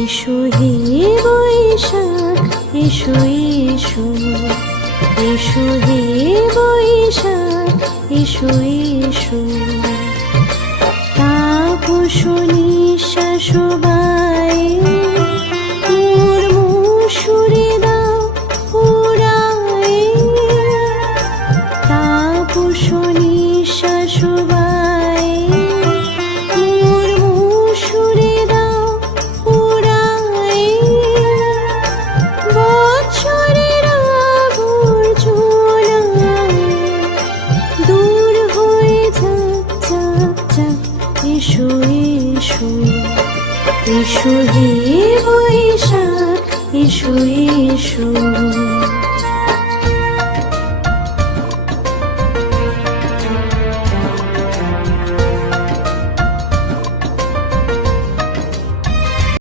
এসো হে বৈশাখ এসো এসো, এসো হে বৈশাখ এসো এসো। তাপস নিঃশ্বাস বায়ে মোর মুষুরে দাও উড়ায়ে। তাপস নিঃশ্বাস বায়ে মোর মুষুরে দাও উড়ায়ে। বৎসরের আবর্জনা দূর হয়ে যাক যাক যাক। এসো এসো, এসো হে বৈশাখ এসো এসো।